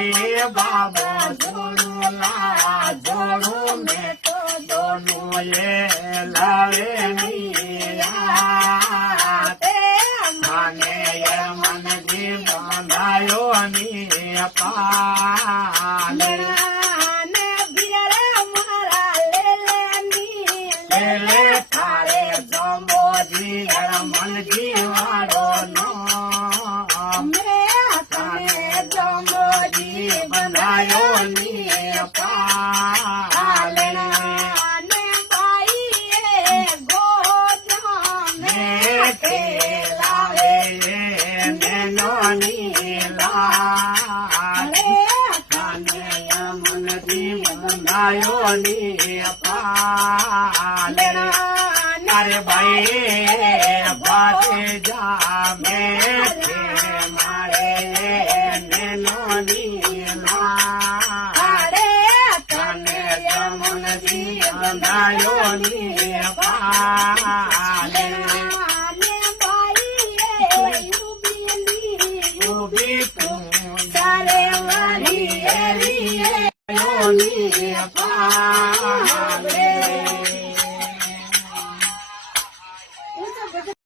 ભાઈ બાબો જોડું લા જોડું મેં તો દોનું એ લાવે મને એ મનજી બંધાયો ની પાલે લે તારે જમોજી મનજી વાળો નો જમોજી બનાયો ની પાલે લાવે મેનો મનજી બનાયો ની પાલે અરે ભાઈ બાતે જા મેં મારે મેનો તને જમનજી બંધાયો ની પાલે ઉભી તું સારે વારી એલી પાલે